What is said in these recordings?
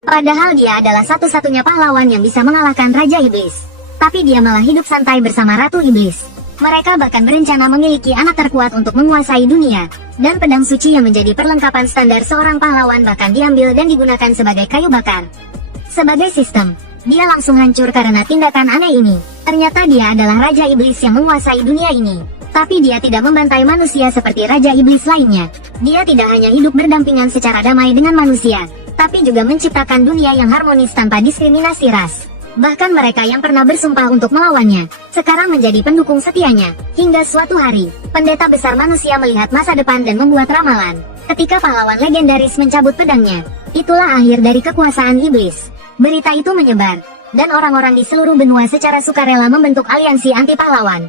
Padahal dia adalah satu-satunya pahlawan yang bisa mengalahkan Raja Iblis. Tapi dia malah hidup santai bersama Ratu Iblis. Mereka bahkan berencana memiliki anak terkuat untuk menguasai dunia. Dan pedang suci yang menjadi perlengkapan standar seorang pahlawan bahkan diambil dan digunakan sebagai kayu bakar. Sebagai sistem, dia langsung hancur karena tindakan aneh ini. Ternyata dia adalah Raja Iblis yang menguasai dunia ini. Tapi dia tidak membantai manusia seperti Raja Iblis lainnya. Dia tidak hanya hidup berdampingan secara damai dengan manusia, tapi juga menciptakan dunia yang harmonis tanpa diskriminasi ras. Bahkan mereka yang pernah bersumpah untuk melawannya, sekarang menjadi pendukung setianya. Hingga suatu hari, pendeta besar manusia melihat masa depan dan membuat ramalan. Ketika pahlawan legendaris mencabut pedangnya, itulah akhir dari kekuasaan iblis. Berita itu menyebar, dan orang-orang di seluruh benua secara sukarela membentuk aliansi anti pahlawan.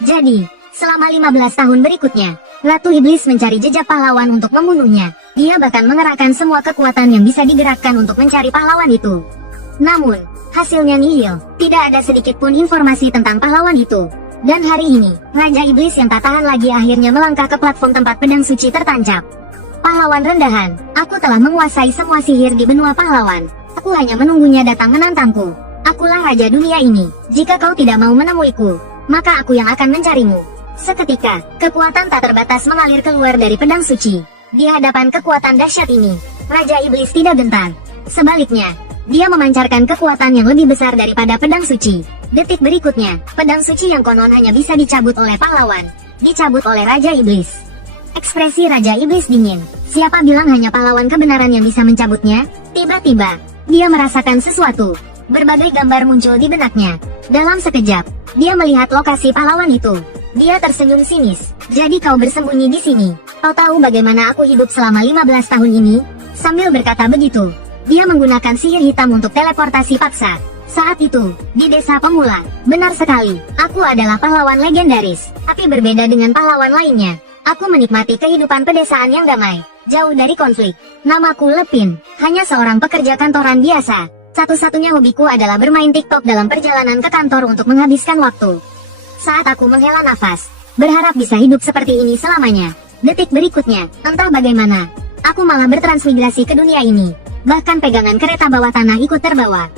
Jadi, selama 15 tahun berikutnya, Ratu Iblis mencari jejak pahlawan untuk membunuhnya. Dia bahkan mengerahkan semua kekuatan yang bisa digerakkan untuk mencari pahlawan itu. Namun, hasilnya nihil. Tidak ada sedikit pun informasi tentang pahlawan itu. Dan hari ini, Raja Iblis yang tak tahan lagi akhirnya melangkah ke platform tempat pedang suci tertancap. Pahlawan rendahan, aku telah menguasai semua sihir di benua pahlawan. Aku hanya menunggunya datang menantangku. Akulah Raja dunia ini. Jika kau tidak mau menemuiku, maka aku yang akan mencarimu. Seketika, kekuatan tak terbatas mengalir keluar dari pedang suci. Di hadapan kekuatan dahsyat ini, Raja Iblis tidak gentar. Sebaliknya, dia memancarkan kekuatan yang lebih besar daripada pedang suci. Detik berikutnya, pedang suci yang konon hanya bisa dicabut oleh pahlawan, dicabut oleh Raja Iblis. Ekspresi Raja Iblis dingin. Siapa bilang hanya pahlawan kebenaran yang bisa mencabutnya? Tiba-tiba, dia merasakan sesuatu. Berbagai gambar muncul di benaknya. Dalam sekejap, dia melihat lokasi pahlawan itu. Dia tersenyum sinis. Jadi kau bersembunyi di sini. Kau tahu bagaimana aku hidup selama 15 tahun ini? Sambil berkata begitu, dia menggunakan sihir hitam untuk teleportasi paksa. Saat itu, di desa pemula, benar sekali, aku adalah pahlawan legendaris. Tapi berbeda dengan pahlawan lainnya, aku menikmati kehidupan pedesaan yang damai, jauh dari konflik. Namaku Lepin, hanya seorang pekerja kantoran biasa. Satu-satunya hobiku adalah bermain TikTok dalam perjalanan ke kantor untuk menghabiskan waktu. Saat aku menghela nafas, berharap bisa hidup seperti ini selamanya. Detik berikutnya, entah bagaimana, aku malah bertransmigrasi ke dunia ini. Bahkan pegangan kereta bawah tanah ikut terbawa.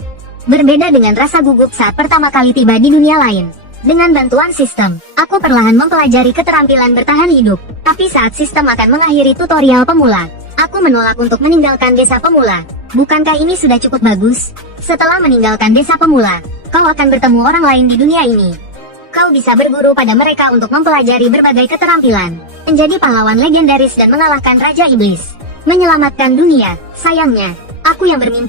Berbeda dengan rasa gugup saat pertama kali tiba di dunia lain. Dengan bantuan sistem, aku perlahan mempelajari keterampilan bertahan hidup. Tapi saat sistem akan mengakhiri tutorial pemula, aku menolak untuk meninggalkan desa pemula. Bukankah ini sudah cukup bagus? Setelah meninggalkan desa pemula, kau akan bertemu orang lain di dunia ini. Kau bisa berguru pada mereka untuk mempelajari berbagai keterampilan, menjadi pahlawan legendaris dan mengalahkan Raja Iblis, menyelamatkan dunia. Sayangnya, aku yang bermimpi